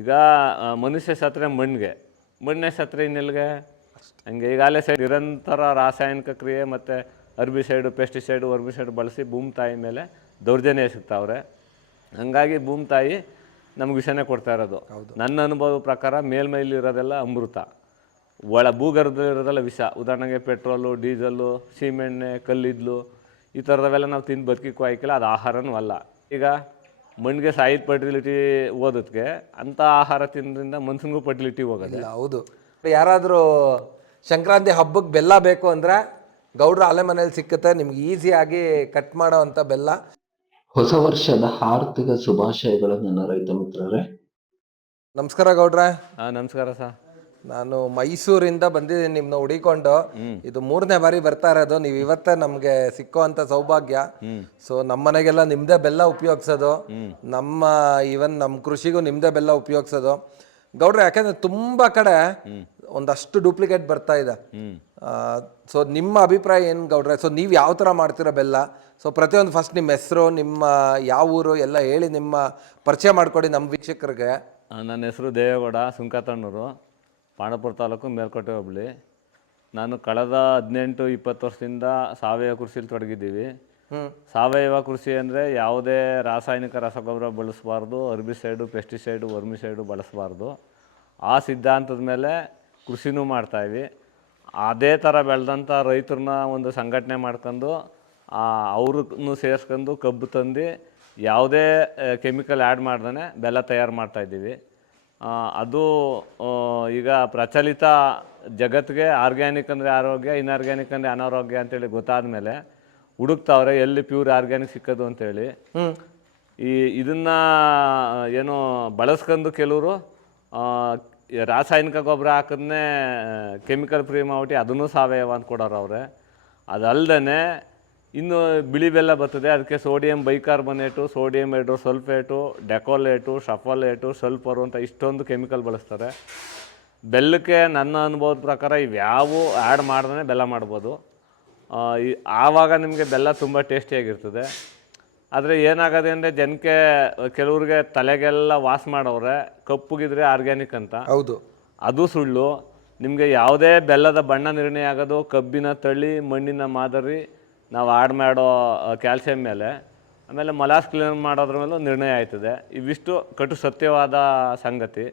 ಈಗ ಮನುಷ್ಯ ಸತ್ರೆ ಮಣ್ಣಿಗೆ ಮಣ್ಣೆ ಸತ್ರೆ ಇನ್ನೆಲ್ಗೆ? ಹಂಗೆ ಈಗಾಗಲೇ ಸೈಡ್ ನಿರಂತರ ರಾಸಾಯನಿಕ ಕ್ರಿಯೆ ಮತ್ತು ಅರ್ಬಿಸೈಡು ಪೆಸ್ಟಿಸೈಡು ಅರ್ಬಿಸೈಡ್ ಬಳಸಿ ಭೂಮಿ ತಾಯಿ ಮೇಲೆ ದೌರ್ಜನ್ಯ ಸಿಗ್ತಾವ್ರೆ ಹಂಗಾಗಿ ಭೂಮಿ ತಾಯಿ ನಮ್ಗೆ ವಿಷನೇ ಕೊಡ್ತಾ ಇರೋದು. ನನ್ನ ಅನುಭವದ ಪ್ರಕಾರ ಮೇಲ್ಮೈಲಿರೋದೆಲ್ಲ ಅಮೃತ. ಒಳ ಭೂಗರ್ಭದಲ್ಲಿರೋದೆಲ್ಲ ವಿಷ. ಉದಾಹರಣೆಗೆ ಪೆಟ್ರೋಲು ಡೀಸೆಲ್ಲು ಸೀಮೆಣ್ಣೆ ಕಲ್ಲಿದ್ಲು ಈ ಥರದವೆಲ್ಲ ನಾವು ತಿಂದು ಬದುಕಿಕ್ಕೂ ಆಯ್ಕಿಲ್ಲ ಅದು ಆಹಾರನೂ ಅಲ್ಲ. ಈಗ ಮಣ್ಣಿಗೆ ಸಾಯಿದ ಫರ್ಟಿಲಿಟಿ ಓದೋದಕ್ಕೆ ಅಂಥ ಆಹಾರ ತಿನ್ನೋದ್ರಿಂದ ಮನ್ಸಿಗೂ ಫರ್ಟಿಲಿಟಿ ಹೋಗೋದು. ಇಲ್ಲ ಹೌದು. ಯಾರಾದರೂ ಸಂಕ್ರಾಂತಿ ಹಬ್ಬಕ್ಕೆ ಬೆಲ್ಲ ಬೇಕು ಅಂದರೆ ಗೌಡ್ರ ಅಲೆ ಮನೇಲಿ ಸಿಕ್ಕುತ್ತೆ ನಿಮ್ಗೆ ಈಸಿಯಾಗಿ ಕಟ್ ಮಾಡೋ ಅಂಥ ಬೆಲ್ಲ. ಹೊಸ ವರ್ಷದ ಆರ್ಥಿಕ ಶುಭಾಶಯಗಳು ನನ್ನ ರೈತ ಮಿತ್ರರೇ. ನಮಸ್ಕಾರ ಗೌಡ್ರ. ಹಾಂ ನಮಸ್ಕಾರ ಸರ್. ನಾನು ಮೈಸೂರಿಂದ ಬಂದಿದ್ದೀನಿ ನಿಮ್ನ ಹುಡಿಕೊಂಡು. ಇದು ಮೂರನೇ ಬಾರಿ ಬರ್ತಾ ಇರೋದು. ನೀವು ಇವತ್ತೇ ನಮಗೆ ಸಿಕ್ಕುವಂತ ಸೌಭಾಗ್ಯ. ಸೊ ನಮ್ಮ ಮನೆಗೆಲ್ಲ ನಿಮ್ಮದೇ ಬೆಲ್ಲ ಉಪಯೋಗಿಸೋದು. ನಮ್ಮ ಈವನ್ ನಮ್ಮ ಕೃಷಿಗೂ ನಿಮ್ದೇ ಬೆಲ್ಲ ಉಪಯೋಗಿಸೋದು. ಗೌಡ್ರೆ ಯಾಕಂದ್ರೆ ತುಂಬಾ ಕಡೆ ಒಂದಷ್ಟು ಡೂಪ್ಲಿಕೇಟ್ ಬರ್ತಾ ಇದೆ. ಸೊ ನಿಮ್ಮ ಅಭಿಪ್ರಾಯ ಏನು ಗೌಡ್ರೆ? ಸೊ ನೀವು ಯಾವ ಥರ ಮಾಡ್ತೀರಾ ಬೆಲ್ಲ? ಸೊ ಪ್ರತಿಯೊಂದು ಫಸ್ಟ್ ನಿಮ್ಮ ಹೆಸರು ನಿಮ್ಮ ಯಾವ ಊರು ಎಲ್ಲ ಹೇಳಿ ನಿಮ್ಮ ಪರಿಚಯ ಮಾಡಿಕೊಡಿ ನಮ್ಮ ವೀಕ್ಷಕರಿಗೆ. ನನ್ನ ಹೆಸರು ದೇವೇಗೌಡ ಸುಂಕತಣ್ಣೂರು. ಪಾಂಡಪುರ ತಾಲೂಕು ಮೇಲ್ಕೋಟೆ ಹೋಬಳಿ. ನಾನು ಕಳೆದ ಹದಿನೆಂಟು ಇಪ್ಪತ್ತು ವರ್ಷದಿಂದ ಸಾವಯವ ಕೃಷಿಯಲ್ಲಿ ತೊಡಗಿದ್ದೀವಿ. ಸಾವಯವ ಕೃಷಿ ಅಂದರೆ ಯಾವುದೇ ರಾಸಾಯನಿಕ ರಸಗೊಬ್ಬರ ಬಳಸಬಾರ್ದು ಅರ್ಬಿಸೈಡು ಪೆಸ್ಟಿಸೈಡು ವರ್ಮಿಸೈಡು ಬಳಸಬಾರ್ದು. ಆ ಸಿದ್ಧಾಂತದ ಮೇಲೆ ಕೃಷಿನೂ ಮಾಡ್ತಾಯಿವಿ ಅದೇ ಥರ ಬೆಳೆದಂಥ ರೈತರನ್ನ ಒಂದು ಸಂಘಟನೆ ಮಾಡ್ಕೊಂಡು ಅವ್ರನ್ನು ಸೇರಿಸ್ಕೊಂಡು ಕಬ್ಬು ತಂದು ಯಾವುದೇ ಕೆಮಿಕಲ್ ಆ್ಯಡ್ ಮಾಡ್ದೇ ಬೆಲ್ಲ ತಯಾರು ಮಾಡ್ತಾಯಿದ್ದೀವಿ ಅದು ಈಗ ಪ್ರಚಲಿತ ಜಗತ್ತಿಗೆ ಆರ್ಗ್ಯಾನಿಕ್ ಅಂದರೆ ಆರೋಗ್ಯ ಇನ್ಆರ್ಗ್ಯಾನಿಕ್ ಅಂದರೆ ಅನಾರೋಗ್ಯ ಅಂತೇಳಿ ಗೊತ್ತಾದ ಮೇಲೆ ಹುಡುಕ್ತಾವ್ರೆ ಎಲ್ಲಿ ಪ್ಯೂರ್ ಆರ್ಗ್ಯಾನಿಕ್ ಸಿಕ್ಕೋದು ಅಂತೇಳಿ. ಈ ಇದನ್ನ ಏನು ಬಳಸ್ಕೊಂಡು ಕೆಲವರು ರಾಸಾಯನಿಕ ಗೊಬ್ಬರ ಹಾಕಿದ್ನೇ ಕೆಮಿಕಲ್ ಫ್ರೀ ಮಾಡ್ಬಿಟ್ಟು ಅದನ್ನು ಸಾವಯವ ಅಂತ ಕೊಡೋರು ಅವರೇ ಅದಲ್ದೇ ಇನ್ನು ಬಿಳಿ ಬೆಲ್ಲ ಬರ್ತದೆ. ಅದಕ್ಕೆ ಸೋಡಿಯಂ ಬೈಕಾರ್ಬನೇಟು ಸೋಡಿಯಂ ಹೈಡ್ರೋಸಲ್ಫೇಟು ಡೆಕೋಲೇಟು ಶಫಲೇಟು ಸಲ್ಫರು ಅಂತ ಇಷ್ಟೊಂದು ಕೆಮಿಕಲ್ ಬಳಸ್ತಾರೆ. ಬೆಲ್ಲಕ್ಕೆ ನನ್ನ ಅನುಭವದ ಪ್ರಕಾರ ಇವ್ಯಾವು ಆ್ಯಡ್ ಮಾಡ್ದೇ ಬೆಲ್ಲ ಮಾಡ್ಬೋದು. ಆವಾಗ ನಿಮಗೆ ಬೆಲ್ಲ ತುಂಬ ಟೇಸ್ಟಿಯಾಗಿರ್ತದೆ. ಆದರೆ ಏನಾಗದೆ ಅಂದರೆ ಜನಕ್ಕೆ ಕೆಲವ್ರಿಗೆ ತಲೆಗೆಲ್ಲ ವಾಸ್ ಮಾಡೋರೆ ಕಪ್ಪುಗಿದ್ರೆ ಆರ್ಗ್ಯಾನಿಕ್ ಅಂತ. ಹೌದು. ಅದು ಸುಳ್ಳು. ನಿಮಗೆ ಯಾವುದೇ ಬೆಲ್ಲದ ಬಣ್ಣ ನಿರ್ಣಯ ಆಗೋದು ಕಬ್ಬಿನ ತಳಿ ಮಣ್ಣಿನ ಮಾದರಿ ನಾವು ಆಡ್ ಮಾಡೋ ಕ್ಯಾಲ್ಸಿಯಂ ಮೇಲೆ ಆಮೇಲೆ ಮಲಾಸ್ ಕ್ಲೀನ್ ಮಾಡೋದ್ರ ಮೇಲೂ ನಿರ್ಣಯ ಆಯ್ತದೆ. ಇವಿಷ್ಟು ಕಟು ಸತ್ಯವಾದ ಸಂಗತಿ.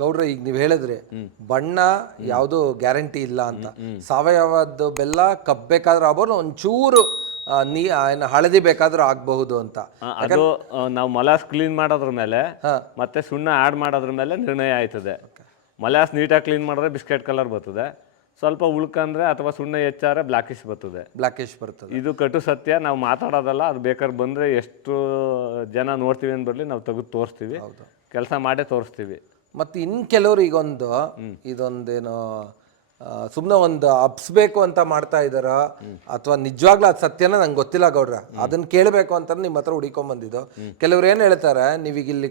ಗೌಡ್ರ ಈಗ ನೀವು ಹೇಳಿದ್ರಿ ಬಣ್ಣ ಯಾವುದು ಗ್ಯಾರಂಟಿ ಇಲ್ಲ ಅಂತ. ಸಾವಯವದ್ದು ಬೆಲ್ಲ ಕಬ್ಬು ಬೇಕಾದ್ರೂ ಆಗ್ಬೋದು ಒಂಚೂರು ನೀ ಹಳದಿ ಬೇಕಾದ್ರೂ ಆಗಬಹುದು ಅಂತ. ಅದು ನಾವು ಮಲಾಸ್ ಕ್ಲೀನ್ ಮಾಡೋದ್ರ ಮೇಲೆ. ಮತ್ತೆ ಸುಣ್ಣ ಆಡ್ ಮಾಡೋದ್ರ ಮೇಲೆ ನಿರ್ಣಯ ಆಯ್ತದೆ. ಮಲಾಸ್ ನೀಟಾಗಿ ಕ್ಲೀನ್ ಮಾಡಿದ್ರೆ ಬಿಸ್ಕೆಟ್ ಕಲರ್ ಬರ್ತದೆ. ಸ್ವಲ್ಪ ಉಳ್ಕಂದ್ರೆ ಅಥವಾ ಸುಣ್ಣ ಹೆಚ್ಚಾದ್ರೆ ಬ್ಲಾಕಿಶ್ ಬರ್ತದೆ. ಬ್ಲ್ಯಾಕಿಶ್ ಬರ್ತದೆ. ಇದು ಕಟು ಸತ್ಯ ನಾವು ಮಾತಾಡೋದಲ್ಲ ಅದು ಬೇಕಾದ್ರೆ ಬಂದರೆ ಎಷ್ಟು ಜನ ನೋಡ್ತೀವಿ ಅಂತ ಬರಲಿ ನಾವು ತೆಗೆದು ತೋರಿಸ್ತೀವಿ. ಕೆಲಸ ಮಾಡೇ ತೋರಿಸ್ತೀವಿ. ಮತ್ತು ಇನ್ನು ಕೆಲವರು ಈಗೊಂದು ಇದೊಂದೇನೋ ಸುಮ್ಮನೆ ಒಂದು ಅಪ್ಸ್ಬೇಕು ಅಂತ ಮಾಡ್ತಾ ಇದಾರ ಅಥವಾ ನಿಜವಾಗ್ಲೂ ಅದು ಸತ್ಯನ ನಂಗೆ ಗೊತ್ತಿಲ್ಲ ಗೌಡ್ರ. ಅದನ್ನ ಕೇಳಬೇಕು ಅಂತ ನಿಮ್ಮ ಹತ್ರ ಹುಡಿಕೊಂಡ್ ಬಂದಿದ್ದು ಕೆಲವ್ರು ಏನು ಹೇಳ್ತಾರೆ ನೀವೀಗ ಇಲ್ಲಿ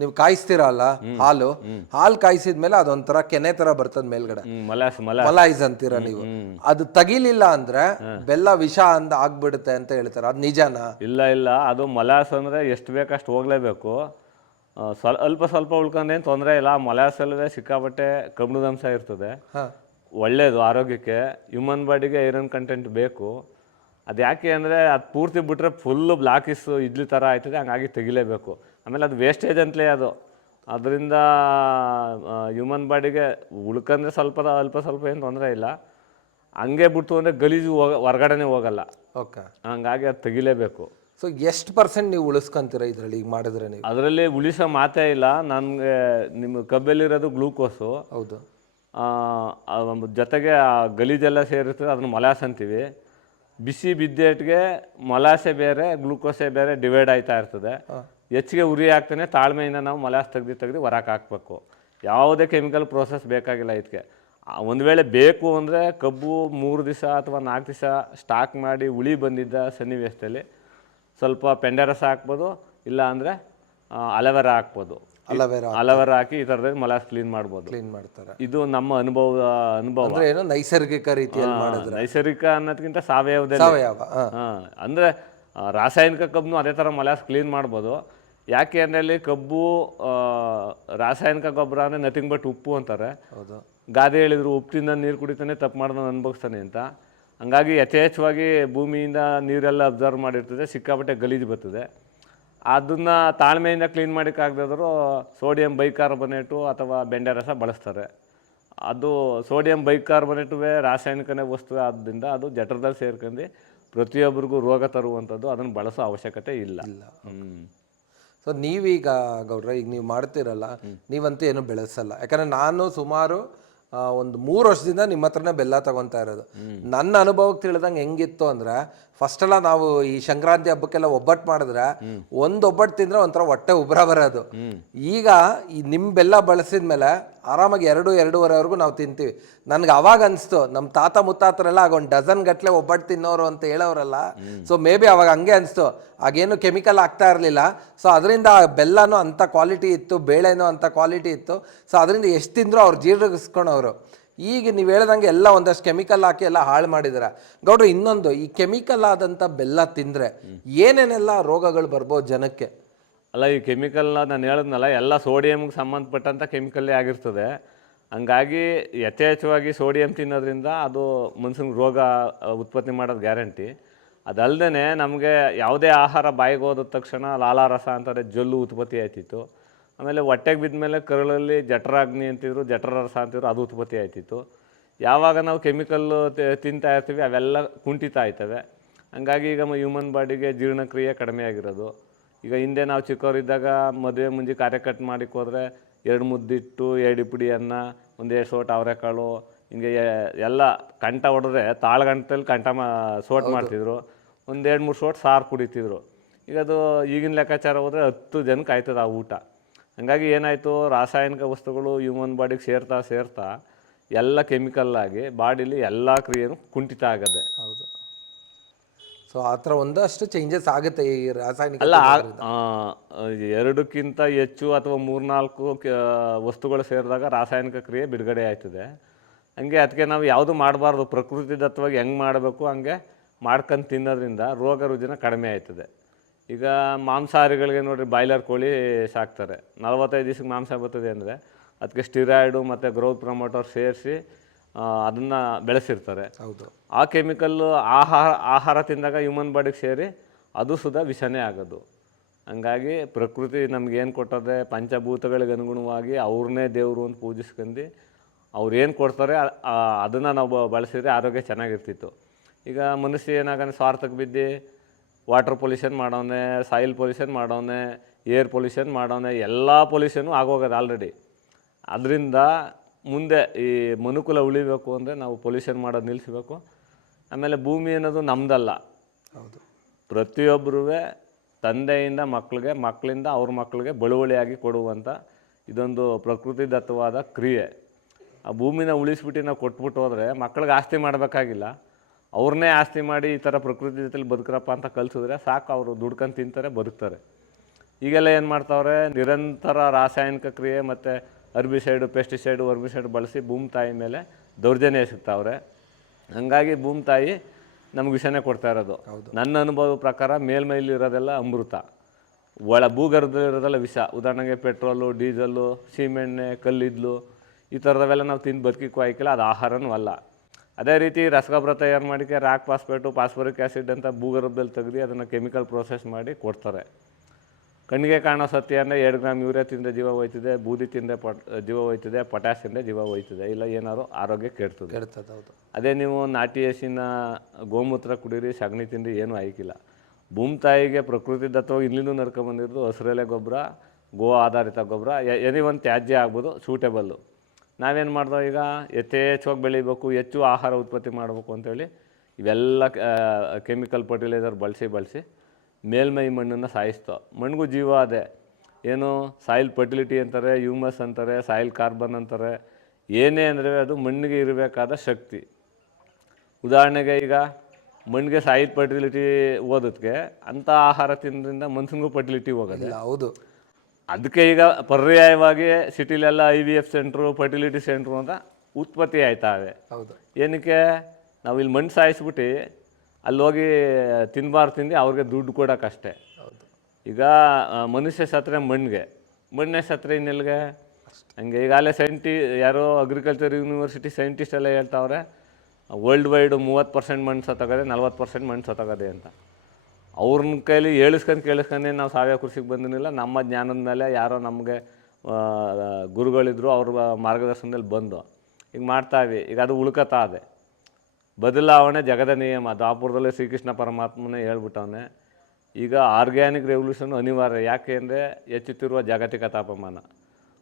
ನೀವು ಕಾಯಿಸ್ತೀರಲ್ಲ ಹಾಲು? ಹಾಲು ಕಾಯಿಸಿದ್ಮೇಲೆ ಅದೊಂಥರ ಕೆನೆ ತರ ಬರ್ತದ ಮೇಲ್ಗಡೆ. ಮಲಾಸ್ ಮಲ ಅಂತೀರ ನೀವು? ಅದು ತಗಿಲಿಲ್ಲ ಅಂದ್ರೆ ಬೆಲ್ಲ ವಿಷ ಅಂದ ಆಗ್ಬಿಡುತ್ತೆ ಅಂತ ಹೇಳ್ತಾರೆ. ಅದು ನಿಜಾನ? ಇಲ್ಲ ಇಲ್ಲ. ಅದು ಮಲಾಸ್ ಅಂದ್ರೆ ಎಷ್ಟು ಬೇಕಷ್ಟು ಹೋಗ್ಲೇಬೇಕು. ಸ್ವಲ್ಪ ಅಲ್ಪ ಸ್ವಲ್ಪ ಉಳ್ಕೊಂಡೇನು ತೊಂದರೆ ಇಲ್ಲ. ಮಲಾಸಲ್ಲೇ ಸಿಕ್ಕಾಪಟ್ಟೆ ಕಬ್ಬಿಣದಂಶ ಇರ್ತದೆ. ಒಳ್ಳೇದು ಆರೋಗ್ಯಕ್ಕೆ. ಹ್ಯೂಮನ್ ಬಾಡಿಗೆ ಐರನ್ ಕಂಟೆಂಟ್ ಬೇಕು. ಅದು ಯಾಕೆ ಅಂದರೆ ಅದು ಪೂರ್ತಿ ಬಿಟ್ಟರೆ ಫುಲ್ಲು ಬ್ಲಾಕಿಸ್ ಇಡ್ಲಿ ಥರ ಆಯ್ತದೆ. ಹಂಗಾಗಿ ತೆಗಿಲೇಬೇಕು. ಆಮೇಲೆ ಅದು ವೇಸ್ಟೇಜ್ ಅಂತಲೇ ಅದು. ಅದರಿಂದ ಹ್ಯೂಮನ್ ಬಾಡಿಗೆ ಉಳ್ಕಂದ್ರೆ ಸ್ವಲ್ಪ ಅಲ್ಪ ಸ್ವಲ್ಪ ಏನು ತೊಂದರೆ ಇಲ್ಲ. ಹಂಗೆ ಬಿಡ್ತು ಅಂದರೆ ಗಲೀಜು ಹೋಗ ಹೊರಗಡೆನೇ ಹೋಗಲ್ಲ. ಓಕೆ. ಹಂಗಾಗಿ ಅದು ತೆಗಿಲೇಬೇಕು. ಸೊ ಎಷ್ಟು ಪರ್ಸೆಂಟ್ ನೀವು ಉಳಿಸ್ಕೊಂತೀರ ಇದರಲ್ಲಿ ಈಗ ಮಾಡಿದ್ರೆ ನೀವು? ಅದರಲ್ಲಿ ಉಳಿಸೋ ಮಾತೇ ಇಲ್ಲ. ನನಗೆ ನಿಮ್ಮ ಕಬ್ಬಲ್ಲಿರೋದು ಗ್ಲೂಕೋಸು. ಹೌದು. ಜೊತೆಗೆ ಆ ಗಲೀಜೆಲ್ಲ ಸೇರಿರ್ತದೆ ಅದನ್ನು ಮೊಲಾಸ್ ಅಂತೀವಿ. ಬಿಸಿ ಬಿದ್ದೇಟ್ಗೆ ಮೊಲಾಸೆ ಬೇರೆ ಗ್ಲೂಕೋಸೆ ಬೇರೆ ಡಿವೈಡ್ ಆಯ್ತಾ ಇರ್ತದೆ. ಹೆಚ್ಚಿಗೆ ಉರಿ ಆಗ್ತಾನೆ ತಾಳ್ಮೆಯಿಂದ ನಾವು ಮೊಲಾಸ್ ತೆಗ್ದು ತೆಗ್ದು ಹೊರಕ್ಕೆ ಹಾಕ್ಬೇಕು. ಯಾವುದೇ ಕೆಮಿಕಲ್ ಪ್ರೋಸೆಸ್ ಬೇಕಾಗಿಲ್ಲ ಇದಕ್ಕೆ. ಒಂದು ವೇಳೆ ಬೇಕು ಅಂದರೆ ಕಬ್ಬು ಮೂರು ದಿವಸ ಅಥವಾ ನಾಲ್ಕು ದಿವಸ ಸ್ಟಾಕ್ ಮಾಡಿ ಉಳಿ ಬಂದಿದ್ದ ಸನ್ನಿವೇಶದಲ್ಲಿ ಸ್ವಲ್ಪ ಪೆಂಡೆರಸ ಹಾಕ್ಬೋದು ಇಲ್ಲ ಅಂದರೆ ಅಲವೆರ ಹಾಕ್ಬೋದು. ಅಲವೆರ ಅಲವೆರ ಹಾಕಿ ಈ ಥರದಲ್ಲಿ ಮೊಲಾಸ್ ಕ್ಲೀನ್ ಮಾಡ್ಬೋದು. ಕ್ಲೀನ್ ಮಾಡ್ತಾರೆ. ಇದು ನಮ್ಮ ಅನುಭವ ಅನುಭವ. ಅಂದ್ರೆ ಏನು ನೈಸರ್ಗಿಕ ರೀತಿಯಲ್ಲಿ ನೈಸರ್ಗಿಕ ಅನ್ನೋದಕ್ಕಿಂತ ಸಾವಯವದಲ್ಲಿ. ಸಾವಯವ ಅಂದ್ರೆ ರಾಸಾಯನಿಕ ಕಬ್ಬನ್ನು ಅದೇ ಥರ ಮಲಾಸ್ ಕ್ಲೀನ್ ಮಾಡ್ಬೋದು. ಯಾಕೆ ಅಂದರೆ ಅಲ್ಲಿ ಕಬ್ಬು ರಾಸಾಯನಿಕ ಗೊಬ್ಬರ ಅಂದರೆ ನಥಿಂಗ್ ಬಟ್ ಉಪ್ಪು ಅಂತಾರೆ. ಹೌದು. ಗಾದೆ ಹೇಳಿದ್ರು ಉಪ್ಪಿನಿಂದ ನೀರು ಕುಡಿತಾನೆ ತಪ್ಪು ಮಾಡ್ದ ಅನುಭವಿಸ್ತಾನೆ ಅಂತ. ಹಂಗಾಗಿ ಯಥೇಚ್ಛವಾಗಿ ಭೂಮಿಯಿಂದ ನೀರೆಲ್ಲ ಅಬ್ಸರ್ವ್ ಮಾಡಿರ್ತದೆ ಸಿಕ್ಕಾಪಟ್ಟೆ ಗಲೀಜು ಬರ್ತದೆ. ಅದನ್ನು ತಾಳ್ಮೆಯಿಂದ ಕ್ಲೀನ್ ಮಾಡೋಕ್ಕಾಗದಾದರೂ ಸೋಡಿಯಂ ಬೈಕಾರ್ಬನೇಟು ಅಥವಾ ಬೆಂಡೆ ರಸ ಬಳಸ್ತಾರೆ. ಅದು ಸೋಡಿಯಂ ಬೈಕಾರ್ಬನೇಟುವೇ ರಾಸಾಯನಿಕನೇ ವಸ್ತು ಆದ್ದರಿಂದ ಅದು ಜಠರದಲ್ಲಿ ಸೇರ್ಕೊಂಡು ಪ್ರತಿಯೊಬ್ಬರಿಗೂ ರೋಗ ತರುವಂಥದ್ದು ಅದನ್ನು ಬಳಸೋ ಅವಶ್ಯಕತೆ ಇಲ್ಲ. ಹ್ಮ್. ಸೊ ನೀವೀಗ ಗೌಡ್ರ ಈಗ ನೀವು ಮಾಡ್ತಿರಲ್ಲ ನೀವಂತೂ ಏನು ಬೆಳೆಸಲ್ಲ. ಯಾಕಂದ್ರೆ ನಾನು ಸುಮಾರು ಆ, ಒಂದು ಮೂರು ವರ್ಷದಿಂದ ನಿಮ್ಮ ಹತ್ರನೇ ಬೆಲ್ಲ ತಗೊಂತಾ ಇರೋದು. ನನ್ನ ಅನುಭವಕ್ಕೆ ತಿಳಿದಂಗೆ ಹೆಂಗಿತ್ತು ಅಂದ್ರೆ ಫಸ್ಟ್ ಎಲ್ಲ ನಾವು ಈ ಸಂಕ್ರಾಂತಿ ಹಬ್ಬಕ್ಕೆಲ್ಲ ಒಬ್ಬಟ್ಟು ಮಾಡಿದ್ರೆ ಒಂದು ಒಬ್ಬಟ್ಟು ತಿಂದ್ರೆ ಒಂಥರ ಹೊಟ್ಟೆ ಉಬ್ರ ಬರೋದು. ಈಗ ಈ ನಿಮ್ಮ ಬೆಲ್ಲ ಬಳಸಿದ್ಮೇಲೆ ಆರಾಮಾಗಿ ಎರಡು ಎರಡೂವರೆವರೆಗೂ ನಾವು ತಿಂತೀವಿ. ನನಗೆ ಅವಾಗ ಅನಿಸ್ತು ನಮ್ಮ ತಾತ ಮುತ್ತಾತರೆಲ್ಲ ಆಗ ಒಂದು ಡಜನ್ ಗಟ್ಟಲೆ ಒಬ್ಬಟ್ಟು ತಿನ್ನೋರು ಅಂತ ಹೇಳೋರಲ್ಲ. ಸೊ ಮೇ ಬಿ ಅವಾಗ ಹಂಗೆ ಅನಿಸ್ತು. ಆಗೇನು ಕೆಮಿಕಲ್ ಆಗ್ತಾ ಇರಲಿಲ್ಲ. ಸೊ ಅದರಿಂದ ಬೆಲ್ಲನೂ ಅಂಥ ಕ್ವಾಲಿಟಿ ಇತ್ತು ಬೇಳೆನೂ ಅಂಥ ಕ್ವಾಲಿಟಿ ಇತ್ತು. ಸೊ ಅದರಿಂದ ಎಷ್ಟು ತಿಂದರೂ ಅವ್ರು ಜೀರ್ಣಿಸ್ಕೊಳೋರು ಈಗ ನೀವು ಹೇಳ್ದಂಗೆ ಎಲ್ಲ ಒಂದಷ್ಟು ಕೆಮಿಕಲ್ ಹಾಕಿ ಎಲ್ಲ ಹಾಳು ಮಾಡಿದಾರೆ. ಗೌಡ್ರು, ಇನ್ನೊಂದು, ಈ ಕೆಮಿಕಲ್ ಆದಂಥ ಬೆಲ್ಲ ತಿಂದರೆ ಏನೇನೆಲ್ಲ ರೋಗಗಳು ಬರ್ಬೋದು ಜನಕ್ಕೆ? ಅಲ್ಲ, ಈ ಕೆಮಿಕಲ್ ನಾನು ಹೇಳಿದ್ನಲ್ಲ, ಎಲ್ಲ ಸೋಡಿಯಂಗೆ ಸಂಬಂಧಪಟ್ಟಂಥ ಕೆಮಿಕಲ್ಲೇ ಆಗಿರ್ತದೆ. ಹಂಗಾಗಿ ಯಥೇಚ್ಛವಾಗಿ ಸೋಡಿಯಂ ತಿನ್ನೋದ್ರಿಂದ ಅದು ಮನುಷ್ಯನಿಗೆ ರೋಗ ಉತ್ಪತ್ತಿ ಮಾಡೋದು ಗ್ಯಾರಂಟಿ ಅದಲ್ಲದೆ ನಮಗೆ ಯಾವುದೇ ಆಹಾರ ಬಾಯಿಗೆ ಹೋದ ತಕ್ಷಣ ಲಾಲಾರಸ ಅಂತಾರೆ, ಜೊಲ್ಲು ಉತ್ಪತ್ತಿ ಆಯ್ತಿತ್ತು. ಆಮೇಲೆ ಹೊಟ್ಟೆಗೆ ಬಿದ್ದ ಮೇಲೆ ಕರುಳಲ್ಲಿ ಜಠರಾಗ್ನಿ ಅಂತಿದ್ರು ಜಠರ ರಸ ಅಂತಿದ್ರು ಅದು ಉತ್ಪತ್ತಿ ಆಯ್ತಿತ್ತು. ಯಾವಾಗ ನಾವು ಕೆಮಿಕಲ್ಲು ತಿಂತಾ ಇರ್ತೀವಿ ಅವೆಲ್ಲ ಕುಂಠಿತ ಆಯ್ತವೆ. ಹಂಗಾಗಿ ಈಗ ಹ್ಯೂಮನ್ ಬಾಡಿಗೆ ಜೀರ್ಣಕ್ರಿಯೆ ಕಡಿಮೆ ಆಗಿರೋದು. ಈಗ ಹಿಂದೆ ನಾವು ಚಿಕ್ಕವರಿದ್ದಾಗ ಮದುವೆ ಮುಂಜಿ ಕಾರ್ಯ ಕಟ್ ಮಾಡಿಕ್ ಹೋದ್ರೆ ಎರಡು ಮುದ್ದಿಟ್ಟು ಎರಡು ಇಪ್ಪಡಿ ಅನ್ನ ಒಂದು ಎರಡು ಸೋಟ್ ಅವರೆಕಾಳು ಹಿಂಗೆ ಎಲ್ಲ ಕಂಠ ಹೊಡೆದ್ರೆ ತಾಳ್ಗಂಟಲ್ಲಿ ಕಂಠ ಮಾ ಸೋಟ್ ಮಾಡ್ತಿದ್ರು. ಒಂದು ಎರಡು ಮೂರು ಸೋಟ್ ಸಾರು ಕುಡಿತಿದ್ರು. ಈಗ ಅದು ಈಗಿನ ಲೆಕ್ಕಾಚಾರ ಹೋದರೆ ಹತ್ತು ಜನಕ್ಕೆ ಆಯ್ತದ ಆ ಊಟ. ಹಂಗಾಗಿ ಏನಾಯಿತು? ರಾಸಾಯನಿಕ ವಸ್ತುಗಳು ಹ್ಯೂಮನ್ ಬಾಡಿಗೆ ಸೇರ್ತಾ ಸೇರ್ತಾ ಎಲ್ಲ ಕೆಮಿಕಲ್ ಆಗಿ ಬಾಡಿಲಿ ಎಲ್ಲ ಕ್ರಿಯೆನೂ ಕುಂಠಿತ ಆಗದೆ. ಹೌದು. ಸೊ ಆ ಥರ ಒಂದಷ್ಟು ಚೇಂಜಸ್ ಆಗುತ್ತೆ ಈ ರಾಸಾಯನಿಕ ಅಲ್ಲ ಆ, ಎರಡಕ್ಕಿಂತ ಹೆಚ್ಚು ಅಥವಾ ಮೂರ್ನಾಲ್ಕು ಕ- ವಸ್ತುಗಳು ಸೇರಿದಾಗ ರಾಸಾಯನಿಕ ಕ್ರಿಯೆ ಬಿಡುಗಡೆ ಆಯ್ತದೆ. ಹಂಗೆ ಅದಕ್ಕೆ ನಾವು ಯಾವುದು ಮಾಡಬಾರ್ದು. ಪ್ರಕೃತಿದತ್ತವಾಗಿ ಹೆಂಗೆ ಮಾಡಬೇಕು ಹಂಗೆ ಮಾಡ್ಕೊಂಡು ತಿನ್ನೋದ್ರಿಂದ ರೋಗ ರುಜಿನ ಕಡಿಮೆ ಆಯ್ತದೆ. ಈಗ ಮಾಂಸಾಹಾರಿಗಳಿಗೆ ನೋಡಿರಿ ಬಾಯ್ಲರ್ ಕೋಳಿ ಸಾಕ್ತಾರೆ. ನಲವತ್ತೈದು ದಿವ್ಸಕ್ಕೆ ಮಾಂಸ ಬರ್ತದೆ ಅಂದರೆ ಅದಕ್ಕೆ ಸ್ಟಿರಾಯ್ಡು ಮತ್ತು ಗ್ರೋತ್ ಪ್ರಮೋಟರ್ ಸೇರಿಸಿ ಅದನ್ನು ಬೆಳೆಸಿರ್ತಾರೆ. ಹೌದು. ಆ ಕೆಮಿಕಲ್ಲು ಆಹಾರ ಆಹಾರ ತಿಂದಾಗ ಹ್ಯೂಮನ್ ಬಾಡಿಗೆ ಸೇರಿ ಅದು ಸುಧಾ ವಿಷನೇ ಆಗೋದು. ಹಂಗಾಗಿ ಪ್ರಕೃತಿ ನಮ್ಗೇನು ಏನು ಕೊಟ್ಟದೆ ಪಂಚಭೂತಗಳಿಗೆ ಅನುಗುಣವಾಗಿ ಅವ್ರನ್ನೇ ದೇವರು ಅಂತ ಪೂಜಿಸ್ಕೊಂಡು ಅವ್ರು ಏನು ಕೊಡ್ತಾರೆ ಅದನ್ನು ನಾವು ಬಳಸಿದ್ರೆ ಆರೋಗ್ಯ ಚೆನ್ನಾಗಿರ್ತಿತ್ತು. ಈಗ ಮನುಷ್ಯ ಏನಾಗಂದ್ರೆ ಸ್ವಾರ್ಥಕ್ಕೆ ಬಿದ್ದು ವಾಟರ್ ಪೊಲ್ಯೂಷನ್ ಮಾಡೋನೆ ಸಾಯಿಲ್ ಪೊಲ್ಯೂಷನ್ ಮಾಡೋನೆ ಏರ್ ಪೊಲ್ಯೂಷನ್ ಮಾಡೋನೆ ಎಲ್ಲ ಪೊಲ್ಯೂಷನು ಆಗೋಗೋದು ಆಲ್ರೆಡಿ ಅದರಿಂದ ಮುಂದೆ ಈ ಮನುಕುಲ ಉಳಿಬೇಕು ಅಂದರೆ ನಾವು ಪೊಲ್ಯೂಷನ್ ಮಾಡೋದು ನಿಲ್ಲಿಸಬೇಕು ಆಮೇಲೆ ಭೂಮಿ ಅನ್ನೋದು ನಮ್ಮದಲ್ಲ ಹೌದು. ಪ್ರತಿಯೊಬ್ಬರೂ ತಂದೆಯಿಂದ ಮಕ್ಕಳಿಗೆ ಮಕ್ಕಳಿಂದ ಅವ್ರ ಮಕ್ಕಳಿಗೆ ಬಳುವಳಿಯಾಗಿ ಕೊಡುವಂಥ ಇದೊಂದು ಪ್ರಕೃತಿದತ್ತವಾದ ಕ್ರಿಯೆ. ಆ ಭೂಮಿನ ಉಳಿಸ್ಬಿಟ್ಟು ನಾವು ಕೊಟ್ಬಿಟ್ಟು ಹೋದರೆ ಮಕ್ಕಳಿಗೆ ಆಸ್ತಿ ಮಾಡಬೇಕಾಗಿಲ್ಲ. ಅವ್ರನ್ನೇ ಆಸ್ತಿ ಮಾಡಿ ಈ ಥರ ಪ್ರಕೃತಿ ಜೊತೆಲಿ ಬದುಕ್ರಪ್ಪ ಅಂತ ಕಲಿಸಿದ್ರೆ ಸಾಕು ಅವರು ದುಡ್ಕೊಂಡು ತಿಂತಾರೆ ಬದುಕ್ತಾರೆ. ಈಗೆಲ್ಲ ಏನು ಮಾಡ್ತಾವ್ರೆ? ನಿರಂತರ ರಾಸಾಯನಿಕ ಕ್ರಿಯೆ ಮತ್ತು ಅರ್ಬಿಸೈಡು ಪೆಸ್ಟಿಸೈಡು ವರ್ಬಿಸೈಡ್ ಬಳಸಿ ಭೂಮಿ ತಾಯಿ ಮೇಲೆ ದೌರ್ಜನ್ಯ ಸಿಗ್ತಾವ್ರೆ ಹಂಗಾಗಿ ಭೂಮಿ ತಾಯಿ ನಮ್ಗೆ ವಿಷಯನೇ ಕೊಡ್ತಾ ಇರೋದು. ನನ್ನ ಅನುಭವದ ಪ್ರಕಾರ ಮೇಲ್ಮೈಲಿ ಇರೋದೆಲ್ಲ ಅಮೃತ. ಒಳ ಭೂಗರ್ಭದಲ್ಲಿರೋದೆಲ್ಲ ವಿಷ. ಉದಾಹರಣೆಗೆ ಪೆಟ್ರೋಲು ಡೀಸೆಲ್ಲು ಸೀಮೆಣ್ಣೆ ಕಲ್ಲಿದ್ಲು ಈ ಥರದವೆಲ್ಲ ನಾವು ತಿಂದು ಬದುಕಿಕ್ಕೂ ಆಯ್ಕಿಲ್ಲ ಅದು ಆಹಾರನೂ ಅಲ್ಲ. ಅದೇ ರೀತಿ ರಸಗೊಬ್ಬರ ತಯಾರು ಮಾಡಿಕೆ? ರಾಕ್ ಫಾಸ್ಫೇಟು ಫಾಸ್ಫರಿಕ್ ಆ್ಯಸಿಡ್ ಅಂತ ಭೂಗರ್ಭದಲ್ಲಿ ತೆಗೆದು ಅದನ್ನು ಕೆಮಿಕಲ್ ಪ್ರೋಸೆಸ್ ಮಾಡಿ ಕೊಡ್ತಾರೆ. ಕಣ್ಣಿಗೆ ಕಾಣೋ ಸತ್ಯ ಅಂದರೆ ಎರಡು ಗ್ರಾಮ್ ಯೂರಿಯಾ ತಿಂದರೆ ಜೀವ ಹೋಯ್ತಿದೆ ಬೂದಿ ತಿಂದರೆ ಪಟ್ ಜೀವ ಹೋಯ್ತಿದೆ ಪೊಟ್ಯಾಸ್ ತಿಂದರೆ ಜೀವ ಹೋಯ್ತಿದೆ. ಇಲ್ಲ ಏನಾದ್ರು ಆರೋಗ್ಯ ಕೆಡ್ತದೆ. ಕೆಡ್ತದೆ ಹೌದು. ಅದೇ ನೀವು ನಾಟಿ ಹಸಿನ ಗೋಮೂತ್ರ ಕುಡೀರಿ ಸಗಣಿ ತಿಂದು ಏನೂ ಆಯ್ಕಿಲ್ಲ ಭೂಮಿ ತಾಯಿಗೆ ಪ್ರಕೃತಿ ದತ್ತವಾಗಿ ಇಲ್ಲಿಂದ ನಡ್ಕೊಂಬಂದಿರೋದು ಹಸಿರೆಲೆ ಗೊಬ್ಬರ ಗೋ ಆಧಾರಿತ ಗೊಬ್ಬರ ಎನಿ ಒಂದು ತ್ಯಾಜ್ಯ ಆಗ್ಬೋದು ಸೂಟೇಬಲ್ಲು ನಾವೇನು ಮಾಡ್ದೋ ಈಗ ಯಥೇಚ್ಛವಾಗಿ ಬೆಳಿಬೇಕು, ಹೆಚ್ಚು ಆಹಾರ ಉತ್ಪತ್ತಿ ಮಾಡಬೇಕು ಅಂತೇಳಿ ಇವೆಲ್ಲ ಕೆಮಿಕಲ್ ಫರ್ಟಿಲೈಸರ್ ಬಳಸಿ ಬಳಸಿ ಮೇಲ್ಮೈ ಮಣ್ಣನ್ನು ಸಾಯಿಸ್ತೋ. ಮಣ್ಣಿಗೂ ಜೀವ ಅದೇ. ಏನು ಸಾಯಿಲ್ ಫರ್ಟಿಲಿಟಿ ಅಂತಾರೆ ಹ್ಯೂಮಸ್ ಅಂತಾರೆ ಸಾಯಿಲ್ ಕಾರ್ಬನ್ ಅಂತಾರೆ. ಏನೇ ಅಂದರೆ ಅದು ಮಣ್ಣಿಗೆ ಇರಬೇಕಾದ ಶಕ್ತಿ. ಉದಾಹರಣೆಗೆ ಈಗ ಮಣ್ಣಿಗೆ ಸಾಯಿಲ್ ಫರ್ಟಿಲಿಟಿ ಓದೋದಕ್ಕೆ ಅಂಥ ಆಹಾರ ತಿನ್ನೋದ್ರಿಂದ ಮನ್ಸಂಗೂ ಫರ್ಟಿಲಿಟಿ ಹೋಗೋದಿಲ್ಲ ಹೌದು. ಅದಕ್ಕೆ ಈಗ ಪರ್ಯಾಯವಾಗಿ ಸಿಟಿಲೆಲ್ಲ I V F centre fertility centre ಅಂತ ಉತ್ಪತ್ತಿ ಆಯ್ತಾವೆ ಹೌದು. ಏನಕ್ಕೆ? ನಾವು ಇಲ್ಲಿ ಮಣ್ಣು ಸಾಯಿಸ್ಬಿಟ್ಟು ಅಲ್ಲಿ ಹೋಗಿ ತಿನ್ಬಾರ್ದು ತಿಂದು ಅವ್ರಿಗೆ ದುಡ್ಡು ಕೊಡೋಕ್ಕಷ್ಟೇ ಹೌದು. ಈಗ ಆ, ಮನುಷ್ಯ ಸತ್ರೆ ಮಣ್ಣಿಗೆ ಮಣ್ಣೆ ಸತ್ರೆ ಇನ್ನೆಲ್ಗೆ? ಹಂಗೆ ಈಗಾಗಲೇ ಸೈಂಟಿ ಯಾರೋ ಅಗ್ರಿಕಲ್ಚರ್ ಯೂನಿವರ್ಸಿಟಿ ಸೈಂಟಿಸ್ಟ್ ಎಲ್ಲ ಹೇಳ್ತಾವ್ರೆ ವರ್ಲ್ಡ್ ವೈಡ್ ಮೂವತ್ತು ಪರ್ಸೆಂಟ್ ಮಣ್ಣು ಸತ್ತೋಗದೆ ನಲ್ವತ್ತು ಪರ್ಸೆಂಟ್ ಮಣ್ಣು ಸತ್ತೋಗದೆ ಅಂತ. ಅವ್ರನ್ನ ಕೈಲಿ ಹೇಳಿಸ್ಕೊಂಡು ಕೇಳಿಸ್ಕೊಂಡೇ ನಾವು ಸಾವಯವ ಕೃಷಿಗೆ ಬಂದಿನಿಲ್ಲ ನಮ್ಮ ಜ್ಞಾನದ ಮೇಲೆ ಯಾರೋ ನಮಗೆ ಗುರುಗಳಿದ್ರು ಅವ್ರ ಮಾರ್ಗದರ್ಶನದಲ್ಲಿ ಬಂದು. ಈಗ ಮಾಡ್ತಾಯಿವಿ ಈಗ ಅದು ಉಳ್ಕತ್ತಾ ಇದೆ. ಬದಲಾವಣೆ ಜಗದ ನಿಯಮ. ದಾಪುರದಲ್ಲಿ ಶ್ರೀಕೃಷ್ಣ ಪರಮಾತ್ಮನೇ ಹೇಳ್ಬಿಟ್ಟವನೆ ಈಗ ಆರ್ಗ್ಯಾನಿಕ್ ರೆವಲ್ಯೂಷನ್ ಅನಿವಾರ್ಯ. ಯಾಕೆ ಅಂದರೆ ಹೆಚ್ಚುತ್ತಿರುವ ಜಾಗತಿಕ ತಾಪಮಾನ.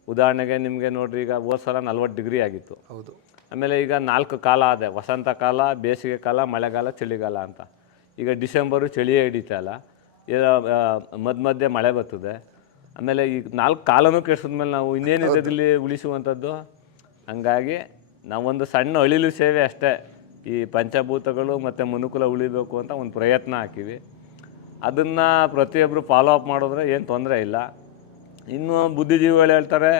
ಉದಾಹರಣೆಗೆ ನಿಮಗೆ ನೋಡಿರಿ ಈಗ ಹೋದ ಸಲ ನಲ್ವತ್ತು ಡಿಗ್ರಿ ಆಗಿತ್ತು. ಹೌದು. ಆಮೇಲೆ ಈಗ ನಾಲ್ಕು ಕಾಲ ಅದೇ ವಸಂತ ಕಾಲ ಬೇಸಿಗೆ ಕಾಲ ಮಳೆಗಾಲ ಚಳಿಗಾಲ ಅಂತ. ಈಗ ಡಿಸೆಂಬರು ಚಳಿಯೇ ಹಿಡಿತಲ್ಲ ಮಧ್ಯ ಮಧ್ಯೆ ಮಳೆ ಬರ್ತದೆ. ಆಮೇಲೆ ಈಗ ನಾಲ್ಕು ಕಾಲನೂ ಕೆಡ್ಸಿದ್ಮೇಲೆ ನಾವು ಇನ್ನೇನಿದೆ ಇಲ್ಲಿ ಉಳಿಸುವಂಥದ್ದು? ಹಂಗಾಗಿ ನಾವೊಂದು ಸಣ್ಣ ಅಳಿಲು ಸೇವೆ ಅಷ್ಟೇ. ಈ ಪಂಚಭೂತಗಳು ಮತ್ತು ಮನುಕುಲ ಉಳಿಬೇಕು ಅಂತ ಒಂದು ಪ್ರಯತ್ನ ಹಾಕಿವಿ. ಅದನ್ನು ಪ್ರತಿಯೊಬ್ಬರು ಫಾಲೋ ಅಪ್ ಮಾಡಿದ್ರೆ ಏನು ತೊಂದರೆ ಇಲ್ಲ. ಇನ್ನೂ ಬುದ್ಧಿಜೀವಿಗಳು ಹೇಳ್ತಾರೆ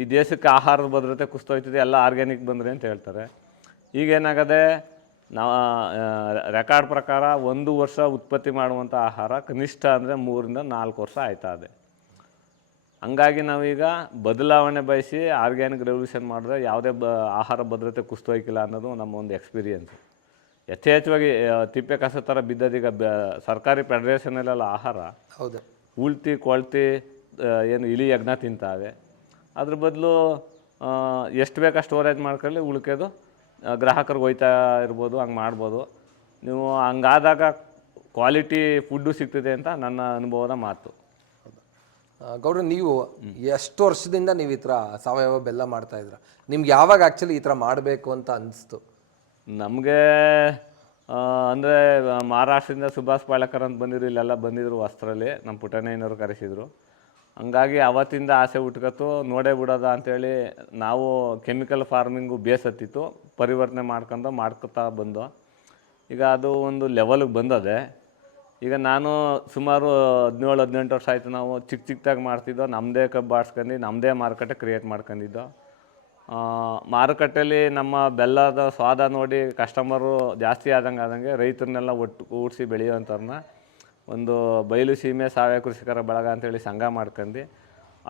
ಈ ದೇಶಕ್ಕೆ ಆಹಾರದ ಭದ್ರತೆ ಕುಸ್ತೋಯ್ತದೆ ಎಲ್ಲ ಆರ್ಗ್ಯಾನಿಕ್ ಬಂದರೆ ಅಂತ ಹೇಳ್ತಾರೆ. ಈಗೇನಾಗದೆ ನಾವು ರೆಕಾರ್ಡ್ ಪ್ರಕಾರ ಒಂದು ವರ್ಷ ಉತ್ಪತ್ತಿ ಮಾಡುವಂಥ ಆಹಾರ ಕನಿಷ್ಠ ಅಂದರೆ ಮೂರಿಂದ ನಾಲ್ಕು ವರ್ಷ ಆಯ್ತಾ ಇದೆ ಹಂಗಾಗಿ ನಾವೀಗ ಬದಲಾವಣೆ ಬಯಸಿ ಆರ್ಗ್ಯಾನಿಕ್ ರೆವಲ್ಯೂಷನ್ ಮಾಡಿದ್ರೆ ಯಾವುದೇ ಬ ಆಹಾರ ಭದ್ರತೆ ಕುಸ್ತೋಯ್ಕಿಲ್ಲ ಅನ್ನೋದು ನಮ್ಮ ಒಂದು ಎಕ್ಸ್ಪೀರಿಯನ್ಸ್. ಯಥೇಚ್ಛವಾಗಿ ತಿಪ್ಪೆ ಕಸ ಥರ ಬಿದ್ದದೀಗ ಬ ಸರ್ಕಾರಿ ಫೆಡರೇಷನಲ್ಲೆಲ್ಲ ಆಹಾರ ಹೌದು. ಉಳ್ತಿ ಕೊಳ್ತಿ ಏನು ಇಲಿ ಯಜ್ಞ ತಿಂತಾವೆ. ಅದ್ರ ಬದಲು ಎಷ್ಟು ಬೇಕಾ ಸ್ಟೋರೇಜ್ ಮಾಡ್ಕೊಳ್ಳಿ ಉಳ್ಕೆದು ಗ್ರಾಹಕರಿಗೆ ಹೋಯ್ತಾ ಇರ್ಬೋದು ಹಂಗೆ ಮಾಡ್ಬೋದು. ನೀವು ಹಂಗಾದಾಗ ಕ್ವಾಲಿಟಿ ಫುಡ್ಡು ಸಿಗ್ತದೆ ಅಂತ ನನ್ನ ಅನುಭವದ ಮಾತು. ಗೌಡ್ರ ನೀವು ಎಷ್ಟು ವರ್ಷದಿಂದ ನೀವು ಈ ಥರ ಸಾವಯವ ಬೆಲ್ಲ ಮಾಡ್ತಾ ಇದ್ರ ನಿಮ್ಗೆ ಯಾವಾಗ ಆ್ಯಕ್ಚುಲಿ ಈ ಥರ ಮಾಡಬೇಕು ಅಂತ ಅನಿಸ್ತು? ನಮಗೆ ಅಂದರೆ ಮಹಾರಾಷ್ಟ್ರದಿಂದ ಸುಭಾಷ್ ಪಾಳೇಕರ್ ಅಂತ ಬಂದಿದ್ರು ಇಲ್ಲೆಲ್ಲ ಬಂದಿದ್ರು ವಸ್ತ್ರಲ್ಲಿ ನಮ್ಮ ಪುಟ್ಟಣ್ಣಯ್ಯನವ್ರು ಕರೆಸಿದ್ರು. ಹಂಗಾಗಿ ಅವತ್ತಿಂದ ಆಸೆ ಹುಟ್ಕತ್ತು, ನೋಡೇ ಬಿಡೋದ ಅಂಥೇಳಿ ನಾವು ಕೆಮಿಕಲ್ ಫಾರ್ಮಿಂಗು ಬೇಸತ್ತಿತ್ತು, ಪರಿವರ್ತನೆ ಮಾಡ್ಕೊಂಡು ಮಾಡ್ಕೊತಾ ಬಂದು. ಈಗ ಅದು ಒಂದು ಲೆವೆಲ್ಗೆ ಬಂದದೆ. ಈಗ ನಾನು ಸುಮಾರು ಹದಿನೇಳು, ಹದಿನೆಂಟು ವರ್ಷ ಆಯಿತು ನಾವು ಚಿಕ್ಕ ಚಿಕ್ಕದಾಗಿ ಮಾಡ್ತಿದ್ದೋ ನಮ್ಮದೇ ಕಬ್ಬು ಆಡ್ಸ್ಕೊಂಡು ನಮ್ಮದೇ ಮಾರುಕಟ್ಟೆ ಕ್ರಿಯೇಟ್ ಮಾಡ್ಕೊಂಡಿದ್ದೋ ಮಾರುಕಟ್ಟೆಯಲ್ಲಿ ನಮ್ಮ ಬೆಲ್ಲದ ಸ್ವಾದ ನೋಡಿ ಕಸ್ಟಮರು ಜಾಸ್ತಿ ಆದಂಗೆ ಆದಂಗೆ ರೈತರನ್ನೆಲ್ಲ ಒಟ್ಟು ಕೂಡಿಸಿ ಬೆಳೆಯುವಂಥವ್ರನ್ನ ಒಂದು ಬಯಲು ಸೀಮೆ ಸಾವಯವ ಕೃಷಿಕರ ಬಳಗ ಅಂತೇಳಿ ಸಂಘ ಮಾಡ್ಕೊಂಡು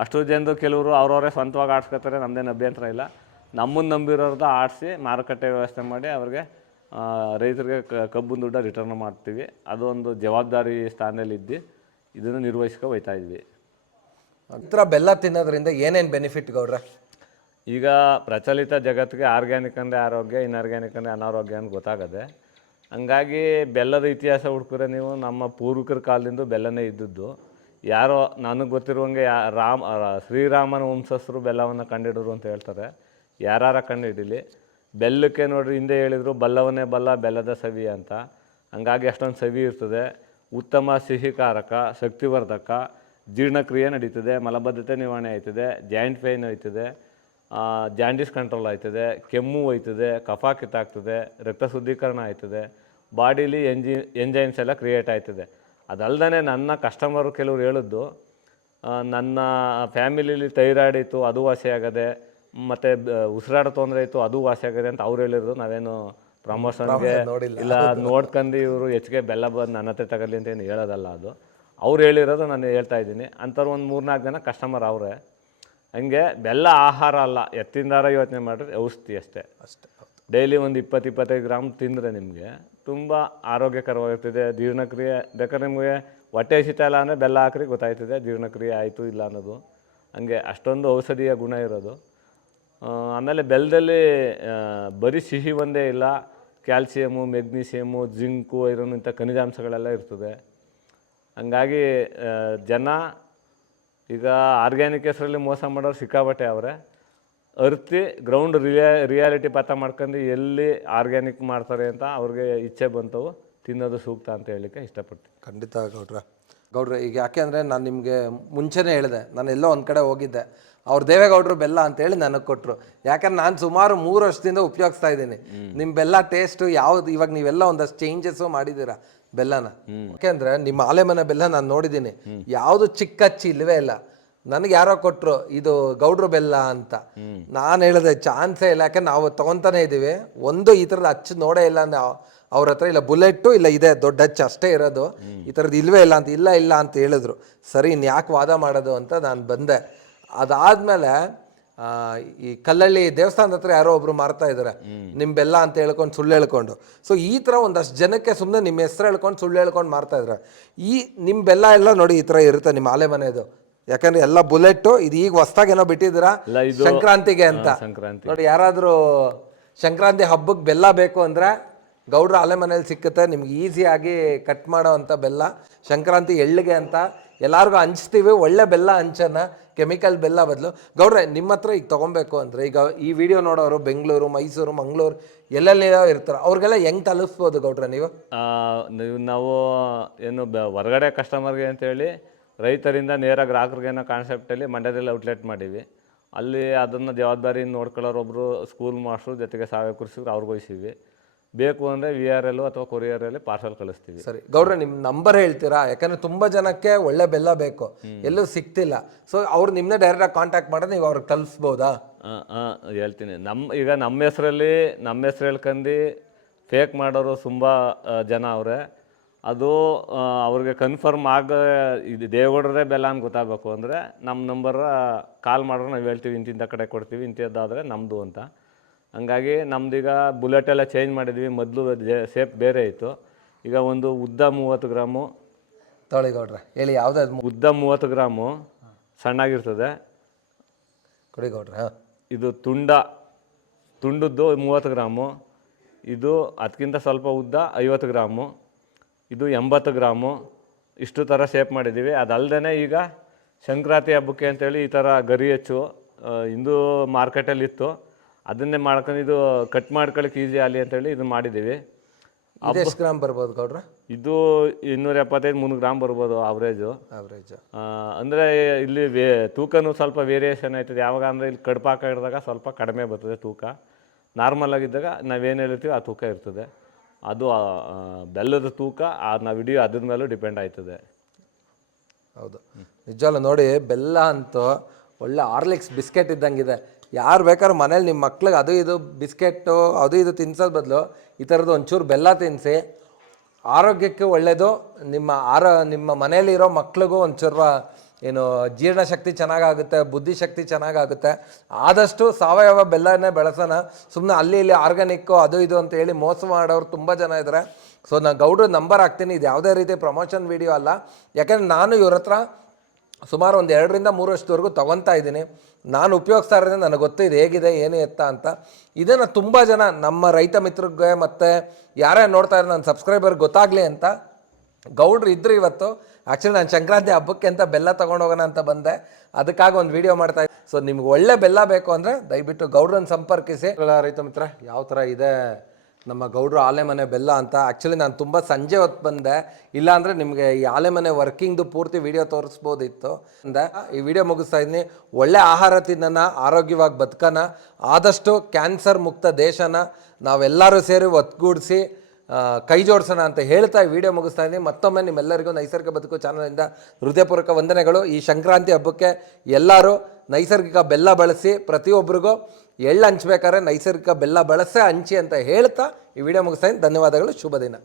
ಅಷ್ಟು ಜನರು ಕೆಲವರು ಅವ್ರವರೇ ಸ್ವಂತವಾಗಿ ಆಡ್ಸ್ಕೊತಾರೆ ನಮ್ಮದೇನು ಅಭ್ಯಂತರ ಇಲ್ಲ. ನಮ್ಮನ್ನು ನಂಬಿರೋರ್ದು ಆಡಿಸಿ ಮಾರುಕಟ್ಟೆ ವ್ಯವಸ್ಥೆ ಮಾಡಿ ಅವ್ರಿಗೆ ರೈತರಿಗೆ ಕ ಕಬ್ಬಿನ ದುಡ್ಡ ರಿಟರ್ನ್ ಮಾಡ್ತೀವಿ. ಅದೊಂದು ಜವಾಬ್ದಾರಿ ಸ್ಥಾನದಲ್ಲಿ ಇದ್ದು ಇದನ್ನು ನಿರ್ವಹಿಸ್ಕೊ ಹೋಯ್ತಾ ಇದ್ವಿ. ಹತ್ರ ಬೆಲ್ಲ ತಿನ್ನೋದ್ರಿಂದ ಏನೇನು ಬೆನಿಫಿಟ್ ಗೌಡ್ರೆ? ಈಗ ಪ್ರಚಲಿತ ಜಗತ್ತಿಗೆ ಆರ್ಗ್ಯಾನಿಕ್ ಅಂದರೆ ಆರೋಗ್ಯ ಇನ್ಆರ್ಗ್ಯಾನಿಕ್ ಅಂದರೆ ಅನಾರೋಗ್ಯ ಅಂತ ಗೊತ್ತಾಗದೆ ಹಂಗಾಗಿ ಬೆಲ್ಲದ ಇತಿಹಾಸ ಹುಡ್ಕಿದ್ರೆ ನೀವು ನಮ್ಮ ಪೂರ್ವಿಕರ ಕಾಲದಿಂದ ಬೆಲ್ಲನೇ ಇದ್ದದ್ದು. ಯಾರೋ ನನಗೆ ಗೊತ್ತಿರುವಂಗೆ ಯಾ ರಾಮ್ ಶ್ರೀರಾಮನ ವಂಶಸ್ಥರು ಬೆಲ್ಲವನ್ನು ಕಂಡಿಡಿದ್ರು ಅಂತ ಹೇಳ್ತಾರೆ. ಯಾರಾರ ಕಂಡುಹಿಡೀಲಿ ಬೆಲ್ಲಕ್ಕೆ ನೋಡ್ರಿ, ಹಿಂದೆ ಹೇಳಿದರು, ಬಲ್ಲವನೇ ಬಲ್ಲ, ಬೆಲ್ಲದ ಸವಿ ಅಂತ. ಹಂಗಾಗಿ ಅಷ್ಟೊಂದು ಸವಿ ಇರ್ತದೆ. ಉತ್ತಮ ಸಿಹಿಕಾರಕ, ಶಕ್ತಿವರ್ಧಕ, ಜೀರ್ಣಕ್ರಿಯೆ ನಡೀತದೆ, ಮಲಬದ್ಧತೆ ನಿವಾರಣೆ ಆಯ್ತದೆ, ಜಾಯಿಂಟ್ ಪೇಯ್ನ್ ಹೋಯ್ತದೆ ಜಾಂಡೀಸ್ ಕಂಟ್ರೋಲ್ ಆಯ್ತದೆ ಕೆಮ್ಮು ಹೋಯ್ತದೆ ಕಫ ಕಿತ್ತಾಗ್ತದೆ ರಕ್ತ ಶುದ್ಧೀಕರಣ ಆಯ್ತದೆ ಬಾಡಿಲಿ ಎಂಜಿ ಎಂಜೈನ್ಸ್ ಎಲ್ಲ ಕ್ರಿಯೇಟ್ ಆಯ್ತದೆ ಅದಲ್ಲದೆ ನನ್ನ ಕಸ್ಟಮರು ಕೆಲವ್ರು ಹೇಳಿದ್ದು ನನ್ನ ಫ್ಯಾಮಿಲಿಲಿ ಥೈರಾಯ್ಡ್ ಇತ್ತು ಅದು ವಾಸಿ ಆಗದೆ ಮತ್ತು ಉಸಿರಾಟ ತೊಂದರೆ ಇತ್ತು ಅದು ವಾಸಿ ಆಗದೆ ಅಂತ ಅವ್ರು ಹೇಳಿರೋದು. ನಾವೇನು ಪ್ರಮೋಷನ್ಗೆ ಇಲ್ಲ ನೋಡ್ಕೊಂಡು ಇವರು ಹೆಚ್ಚಿಗೆ ಬೆಲ್ಲ ಬಂದು ನನ್ನ ಹತ್ರ ತಗೊಳ್ಳಿ ಅಂತ ಏನು ಹೇಳೋದಲ್ಲ ಅದು. ಅವ್ರು ಹೇಳಿರೋದು ನಾನು ಹೇಳ್ತಾ ಇದ್ದೀನಿ. ಅಂಥವ್ರು ಒಂದು ಮೂರ್ನಾಲ್ಕು ಜನ ಕಸ್ಟಮರ್ ಅವರೇ. ಹಂಗೆ ಬೆಲ್ಲ ಆಹಾರ ಅಲ್ಲ ಎತ್ತಿಂದಾರ ಯೋಚನೆ ಮಾಡಿದ್ರೆ ಔಷಧಿ ಅಷ್ಟೇ. ಅಷ್ಟೇ ಡೈಲಿ ಒಂದು ಇಪ್ಪತ್ತು ಇಪ್ಪತ್ತೈದು ಗ್ರಾಮ್ ತಿಂದರೆ ನಿಮಗೆ ತುಂಬ ಆರೋಗ್ಯಕರವಾಗಿರ್ತದೆ ಜೀರ್ಣಕ್ರಿಯೆ ಬೇಕಾದ್ರೆ ನಿಮಗೆ ಹೊಟ್ಟೆ ಹಸಿತಾ ಇಲ್ಲ ಅಂದರೆ ಬೆಲ್ಲ ಹಾಕ್ರಿ ಗೊತ್ತಾಯ್ತದೆ ಜೀರ್ಣಕ್ರಿಯೆ ಆಯಿತು ಇಲ್ಲ ಅನ್ನೋದು. ಹಂಗೆ ಅಷ್ಟೊಂದು ಔಷಧೀಯ ಗುಣ ಇರೋದು. ಆಮೇಲೆ ಬೆಲ್ಲದಲ್ಲಿ ಬರೀ ಸಿಹಿ ಒಂದೇ ಇಲ್ಲ ಕ್ಯಾಲ್ಸಿಯಮು ಮೆಗ್ನೀಷಿಯಮು ಜಿಂಕು ಐರನ್ ಇಂಥ ಖನಿಜಾಂಶಗಳೆಲ್ಲ ಇರ್ತದೆ. ಹಂಗಾಗಿ ಜನ ಈಗ ಆರ್ಗ್ಯಾನಿಕ್ ಹೆಸರಲ್ಲಿ ಮೋಸ ಮಾಡೋರು ಸಿಕ್ಕಾಬಟ್ಟೆ ಅವರೇ. ಅರ್ತಿ ಗ್ರೌಂಡ್ ರಿಯಾ ರಿಯಾಲಿಟಿ ಪಾತ್ರ ಮಾಡ್ಕೊಂಡು ಎಲ್ಲಿ ಆರ್ಗ್ಯಾನಿಕ್ ಮಾಡ್ತಾರೆ ಅಂತ ಅವ್ರಿಗೆ ಇಚ್ಛೆ ಬಂತವು ತಿನ್ನೋದು ಸೂಕ್ತ ಅಂತ ಹೇಳಲಿಕ್ಕೆ ಇಷ್ಟಪಡ್ತೀನಿ. ಖಂಡಿತ ಗೌಡ್ರ. ಗೌಡ್ರ ಈಗ ಯಾಕೆ ಅಂದರೆ ನಾನು ನಿಮಗೆ ಮುಂಚೆನೇ ಹೇಳಿದೆ ನಾನು ಎಲ್ಲೋ ಒಂದು ಕಡೆ ಹೋಗಿದ್ದೆ. ಅವ್ರ ದೇವೇಗೌಡರು ಬೆಲ್ಲ ಅಂತೇಳಿ ನನಗೆ ಕೊಟ್ಟರು ಯಾಕಂದ್ರೆ ನಾನು ಸುಮಾರು ಮೂರು ವರ್ಷದಿಂದ ಉಪಯೋಗಿಸ್ತಾ ಇದ್ದೀನಿ. ನಿಮ್ಮ ಬೆಲ್ಲ ಟೇಸ್ಟು ಯಾವ್ದು ಇವಾಗ ನೀವೆಲ್ಲ ಒಂದಷ್ಟು ಚೇಂಜಸ್ಸು ಮಾಡಿದ್ದೀರಾ. ಬೆಲ್ಲನ. ಯಾಕೆಂದ್ರೆ ನಿಮ್ಮ ಆಲೆಮನೆ ಬೆಲ್ಲ ನಾನು ನೋಡಿದ್ದೀನಿ. ಯಾವುದು ಚಿಕ್ಕಚ್ಚಿ ಇಲ್ವೇ ಇಲ್ಲ. ನನಗೆ ಯಾರೋ ಕೊಟ್ಟರು ಇದು ಗೌಡ್ರು ಬೆಲ್ಲ ಅಂತ. ನಾನು ಹೇಳಿದೆ ಚಾನ್ಸೇ ಇಲ್ಲ. ಯಾಕೆ ನಾವು ತಗೊಂತಾನೆ ಇದ್ದೀವಿ ಒಂದು ಈ ಥರದ ಅಚ್ಚು ನೋಡೇ ಇಲ್ಲ ಅಂದ್ರೆ ಅವ್ರ ಹತ್ರ ಇಲ್ಲ ಬುಲೆಟ್ಟು, ಇಲ್ಲ ಇದೆ ದೊಡ್ಡ ಹಚ್ಚು ಅಷ್ಟೇ ಇರೋದು. ಈ ಥರದ್ದು ಇಲ್ವೇ ಇಲ್ಲ ಅಂತ, ಇಲ್ಲ ಇಲ್ಲ ಅಂತ ಹೇಳಿದ್ರು. ಸರಿ ಇನ್ನು ಯಾಕೆ ವಾದ ಮಾಡೋದು ಅಂತ ನಾನು ಬಂದೆ. ಅದಾದಮೇಲೆ ಈ ಕಲ್ಲಳ್ಳಿ ದೇವಸ್ಥಾನದ ಹತ್ರ ಯಾರೋ ಒಬ್ರು ಮಾರ್ತಾ ಇದ್ದಾರೆ ನಿಮ್ ಬೆಲ್ಲ ಅಂತ ಹೇಳ್ಕೊಂಡು ಸುಳ್ಳು ಹೇಳ್ಕೊಂಡು. ಸೊ ಈ ತರ ಒಂದಷ್ಟು ಜನಕ್ಕೆ ಸುಮ್ಮನೆ ನಿಮ್ಮ ಹೆಸರು ಹೇಳ್ಕೊಂಡು ಸುಳ್ಳು ಹೇಳ್ಕೊಂಡು ಮಾರ್ತಾ ಇದ್ದಾರೆ ಈ ನಿಮ್ಮ ಬೆಲ್ಲ ಎಲ್ಲ ನೋಡಿ ಈ ತರ ಇರುತ್ತೆ ನಿಮ್ಮ ಆಲೆ ಮನೆದು. ಯಾಕಂದ್ರೆ ಎಲ್ಲ ಬುಲೆಟ್ ಇದು ಈಗ ಹೊಸ್ದಾಗಿ ಏನೋ ಬಿಟ್ಟಿದ್ದೀರಾ? ಸಂಕ್ರಾಂತಿಗೆ ಅಂತ. ಸಂಕ್ರಾಂತಿ. ನೋಡಿ ಯಾರಾದ್ರೂ ಸಂಕ್ರಾಂತಿ ಹಬ್ಬಕ್ಕೆ ಬೆಲ್ಲ ಬೇಕು ಅಂದ್ರೆ ಗೌಡ್ರ ಆಲೆ ಮನೇಲಿ ಸಿಕ್ಕುತ್ತೆ. ನಿಮ್ಗೆ ಈಸಿಯಾಗಿ ಕಟ್ ಮಾಡೋ ಅಂಥ ಬೆಲ್ಲ. ಸಂಕ್ರಾಂತಿ ಎಳ್ಳಿಗೆ ಅಂತ. ಎಲ್ಲರಿಗೂ ಹಂಚ್ತೀವಿ, ಒಳ್ಳೆ ಬೆಲ್ಲ ಹಂಚನ ಕೆಮಿಕಲ್ ಬೆಲ್ಲ ಬದಲು. ಗೌಡ್ರೆ ನಿಮ್ಮ ಹತ್ರ ಈಗ ತೊಗೊಬೇಕು ಅಂದರೆ ಈಗ ಈ ವಿಡಿಯೋ ನೋಡೋರು ಬೆಂಗಳೂರು, ಮೈಸೂರು, ಮಂಗಳೂರು ಎಲ್ಲೆಲ್ಲಿ ಇರ್ತಾರೆ ಅವ್ರಿಗೆಲ್ಲ ಹೆಂಗೆ ತಲುಪಿಸ್ಬೋದು ಗೌಡ್ರೆ ನೀವು? ನೀವು ಏನು ಬ, ಹೊರಗಡೆ ಕಸ್ಟಮರ್ಗೆ ಅಂತೇಳಿ ರೈತರಿಂದ ನೇರ ಗ್ರಾಹಕರಿಗೆ ಅನ್ನೋ ಕಾನ್ಸೆಪ್ಟಲ್ಲಿ ಮಂಡ್ಯದಲ್ಲಿ ಔಟ್ಲೆಟ್ ಮಾಡೀವಿ. ಅಲ್ಲಿ ಅದನ್ನು ಜವಾಬ್ದಾರಿ ನೋಡ್ಕೊಳ್ಳೋರು ಒಬ್ಬರು ಸ್ಕೂಲ್ ಮಾಸ್ಟ್ರು ಜೊತೆಗೆ ಸಾವಯವ ಅವ್ರಿಗೆ ವಹಿಸಿವಿ ಬೇಕು ಅಂದರೆ ವಿ ಆರ್ ಎಲ್ಲು ಅಥವಾ ಕೊರಿಯರಲ್ಲಿ ಪಾರ್ಸಲ್ ಕಳಿಸ್ತೀವಿ. ಸರಿ. ಗೌಡ್ರೆ ನಿಮ್ಮ ನಂಬರ್ ಹೇಳ್ತೀರಾ? ಯಾಕಂದ್ರೆ ತುಂಬ ಜನಕ್ಕೆ ಒಳ್ಳೆ ಬೆಲ್ಲ ಬೇಕು. ಎಲ್ಲೂ ಸಿಗ್ತಿಲ್ಲ. ಸೊ ಅವ್ರು ನಿಮ್ಮನ್ನೇ ಡೈರೆಕ್ಟಾಗಿ ಕಾಂಟ್ಯಾಕ್ಟ್ ಮಾಡಿದ್ರೆ ನೀವು ಅವ್ರಿಗೆ ತಲುಪಿಸ್ಬೋದಾ? ಆ, ಹಾಂ ಹೇಳ್ತೀನಿ. ನಮ್ಮ ಈಗ ನಮ್ಮ ಹೆಸರಲ್ಲಿ ನಮ್ಮ ಹೆಸ್ರು ಹೇಳ್ಕಂಡು ಫೇಕ್ ಮಾಡೋರು ತುಂಬ ಜನ ಅವರೇ. ಅದು ಅವ್ರಿಗೆ ಕನ್ಫರ್ಮ್ ಆಗ ಇದು ದೇವಗೌಡರೇ ಬೆಲ್ಲ ಅಂತ ಗೊತ್ತಾಗಬೇಕು ಅಂದರೆ ನಮ್ಮ ನಂಬರ್ ಕಾಲ್ ಮಾಡೋರು ನಾವು ಹೇಳ್ತೀವಿ ಇಂತಿಂಥ ಕಡೆ ಕೊಡ್ತೀವಿ ಇಂಥದ್ದಾದರೆ ನಮ್ಮದು ಅಂತ. ಹಂಗಾಗಿ ನಮ್ದೀಗ ಬುಲೆಟ್ ಎಲ್ಲ ಚೇಂಜ್ ಮಾಡಿದ್ವಿ. ಮೊದಲು ಸೇಫ್ ಬೇರೆ ಇತ್ತು. ಈಗ ಒಂದು ಉದ್ದ ಮೂವತ್ತು ಗ್ರಾಮು. ತೊಳಿಗೌಡ್ರ ಹೇಳಿ ಯಾವುದಾದ್ರು ಉದ್ದ ಮೂವತ್ತು ಗ್ರಾಮು ಸಣ್ಣಾಗಿರ್ತದೆ. ಕೊಡಿಗೌಡ್ರ ಹಾಂ. ಇದು ತುಂಡ ತುಂಡದ್ದು ಮೂವತ್ತು ಗ್ರಾಮು. ಇದು ಅದಕ್ಕಿಂತ ಸ್ವಲ್ಪ ಉದ್ದ ಐವತ್ತು ಗ್ರಾಮು. ಇದು ಎಂಬತ್ತು ಗ್ರಾಮು. ಇಷ್ಟು ಥರ ಶೇಪ್ ಮಾಡಿದ್ದೀವಿ. ಅದಲ್ಲದೆ ಈಗ ಸಂಕ್ರಾಂತಿ ಹಬ್ಬಕ್ಕೆ ಅಂತೇಳಿ ಈ ಥರ ಗರಿ ಹೆಚ್ಚು ಇಂದು ಹಿಂದೂ ಮಾರ್ಕೆಟಲ್ಲಿ ಇತ್ತು. ಅದನ್ನೇ ಮಾಡ್ಕೊಂಡು ಇದು ಕಟ್ ಮಾಡ್ಕೊಳಕ್ಕೆ ಈಸಿ ಆಗಲಿ ಅಂತೇಳಿ ಇದು ಮಾಡಿದ್ದೀವಿ ಎಷ್ಟು ಗ್ರಾಮ್ ಬರ್ಬೋದು ಕೌಡ್ರ ಇದು ಇನ್ನೂರ ಎಪ್ಪತ್ತೈದು ಮುನ್ನೂರು ಗ್ರಾಮ್ ಬರ್ಬೋದು ಆವ್ರೇಜು ಆವ್ರೇಜ್ ಅಂದರೆ ಇಲ್ಲಿ ವೇ ತೂಕನೂ ಸ್ವಲ್ಪ ವೇರಿಯೇಷನ್ ಆಯ್ತದೆ. ಯಾವಾಗ ಅಂದರೆ ಇಲ್ಲಿ ಕಡ್ಪಾಕ ಹಿಡಿದಾಗ ಸ್ವಲ್ಪ ಕಡಿಮೆ ಬರ್ತದೆ ತೂಕ. ನಾರ್ಮಲ್ ಆಗಿದ್ದಾಗ ನಾವೇನು ಹೇಳ್ತೀವಿ ಆ ತೂಕ ಇರ್ತದೆ. ಅದು ಬೆಲ್ಲದ ತೂಕ ಆ ನಾವು ಹಿಡಿಯೋ ಅದ್ರ ಮೇಲೂ ಡಿಪೆಂಡ್ ಆಯ್ತದೆ. ಹೌದು. ನಿಜವಲ್ಲ ನೋಡಿ ಬೆಲ್ಲ ಅಂತೂ ಒಳ್ಳೆ ಆರ್ಲಿಕ್ಸ್ ಬಿಸ್ಕೆಟ್ ಇದ್ದಂಗಿದೆ. ಯಾರು ಬೇಕಾದ್ರೆ ಮನೇಲಿ ನಿಮ್ಮ ಮಕ್ಳಿಗೆ ಅದು ಇದು ಬಿಸ್ಕೆಟ್ಟು, ಅದು ಇದು ತಿನ್ಸೋದು ಬದಲು ಈ ಥರದ್ದು ಒಂಚೂರು ಬೆಲ್ಲ ತಿನ್ನಿಸಿ ಆರೋಗ್ಯಕ್ಕೆ ಒಳ್ಳೆಯದು ನಿಮ್ಮ ಆರೋ, ನಿಮ್ಮ ಮನೇಲಿರೋ ಮಕ್ಳಿಗೂ ಒಂಚೂರು ಏನು ಜೀರ್ಣಶಕ್ತಿ ಚೆನ್ನಾಗಾಗುತ್ತೆ ಬುದ್ಧಿಶಕ್ತಿ ಚೆನ್ನಾಗಾಗುತ್ತೆ. ಆದಷ್ಟು ಸಾವಯವ ಬೆಲ್ಲನೇ ಬೆಳೆಸೋಣ. ಸುಮ್ಮನೆ ಅಲ್ಲಿ ಇಲ್ಲಿ ಆರ್ಗ್ಯಾನಿಕ್ಕು, ಅದು ಇದು ಅಂತ ಹೇಳಿ ಮೋಸ ಮಾಡೋರು ತುಂಬ ಜನ ಇದ್ದಾರೆ ಸೊ ನಾನು ಗೌಡ್ರ ನಂಬರ್ ಹಾಕ್ತೀನಿ. ಇದು ಯಾವುದೇ ರೀತಿ ಪ್ರಮೋಷನ್ ವಿಡಿಯೋ ಅಲ್ಲ. ಯಾಕಂದ್ರೆ ನಾನು ಇವ್ರ ಹತ್ರ ಸುಮಾರು ಒಂದು ಎರಡರಿಂದ ಮೂರು ವರ್ಷದವರೆಗೂ ತೊಗೊತಾ ಇದ್ದೀನಿ. ನಾನು ಉಪಯೋಗಿಸ್ತಾ ಇರೋದ್ರಿಂದ ನನಗೆ ಗೊತ್ತು ಇದು ಹೇಗಿದೆ, ಏನು ಎತ್ತ ಅಂತ. ಇದನ್ನು ತುಂಬ ಜನ ನಮ್ಮ ರೈತ ಮಿತ್ರರಿಗೆ ಮತ್ತು ಯಾರೇ ನೋಡ್ತಾ ಇರೋ ನನ್ನ ಸಬ್ಸ್ಕ್ರೈಬರ್ ಗೊತ್ತಾಗಲಿ ಅಂತ ಗೌಡ್ರು ಇದ್ರು ಇವತ್ತು. ಆ್ಯಕ್ಚುಲಿ ನಾನು ಸಂಕ್ರಾಂತಿ ಹಬ್ಬಕ್ಕೆ ಅಂತ ಬೆಲ್ಲ ತೊಗೊಂಡು ಹೋಗೋಣ ಅಂತ ಬಂದೆ. ಅದಕ್ಕಾಗಿ ಒಂದು ವಿಡಿಯೋ ಮಾಡ್ತಾ ಇದ್ದೀನಿ ಸೊ ನಿಮ್ಗೆ ಒಳ್ಳೆ ಬೆಲ್ಲ ಬೇಕು ಅಂದರೆ ದಯವಿಟ್ಟು ಗೌಡ್ರನ್ನ ಸಂಪರ್ಕಿಸಿ. ರೈತ ಮಿತ್ರ ಯಾವ ಥರ ಇದೆ? ನಮ್ಮ ಗೌಡ್ರು ಆಲೆಮನೆ ಬೆಲ್ಲ ಅಂತ. ಆ್ಯಕ್ಚುಲಿ ನಾನು ತುಂಬ ಸಂಜೆ ಹೊತ್ತು ಬಂದೆ. ಇಲ್ಲಾಂದರೆ ನಿಮಗೆ ಈ ಆಲೆಮನೆ ವರ್ಕಿಂಗ್ದು ಪೂರ್ತಿ ವಿಡಿಯೋ ತೋರಿಸ್ಬೋದಿತ್ತು. ಅಂದೆ, ಈ ವಿಡಿಯೋ ಮುಗಿಸ್ತಾ ಇದ್ದೀನಿ. ಒಳ್ಳೆ ಆಹಾರ ತಿನ್ನೋಣ ಆರೋಗ್ಯವಾಗಿ ಬದುಕೋಣ ಆದಷ್ಟು ಕ್ಯಾನ್ಸರ್ ಮುಕ್ತ ದೇಶನ ನಾವೆಲ್ಲರೂ ಸೇರಿ ಒತ್ತುಗೂಡಿಸಿ ಕೈ ಜೋಡಿಸೋಣ ಅಂತ ಹೇಳ್ತಾ ವಿಡಿಯೋ ಮುಗಿಸ್ತಾ ಇದ್ದೀನಿ. ಮತ್ತೊಮ್ಮೆ ನಿಮ್ಮೆಲ್ಲರಿಗೂ ನೈಸರ್ಗಿಕ ಬದುಕು ಚಾನಲಿಂದ ಹೃದಯಪೂರ್ವಕ ವಂದನೆಗಳು. ಈ ಸಂಕ್ರಾಂತಿ ಹಬ್ಬಕ್ಕೆ ಎಲ್ಲರೂ ನೈಸರ್ಗಿಕ ಬೆಲ್ಲ ಬಳಸಿ ಪ್ರತಿಯೊಬ್ಬರಿಗೂ ಎಳ್ಳು ಹಂಚ್ಬೇಕಾದ್ರೆ ನೈಸರ್ಗಿಕ ಬೆಲ್ಲ ಬಳಸೇ ಹಂಚಿ ಅಂತ ಹೇಳ್ತಾ ಈ ವಿಡಿಯೋ ಮುಗಿಸ್ತಾ ಇದ್ದೀನಿ. ಧನ್ಯವಾದಗಳು. ಶುಭ ದಿನ.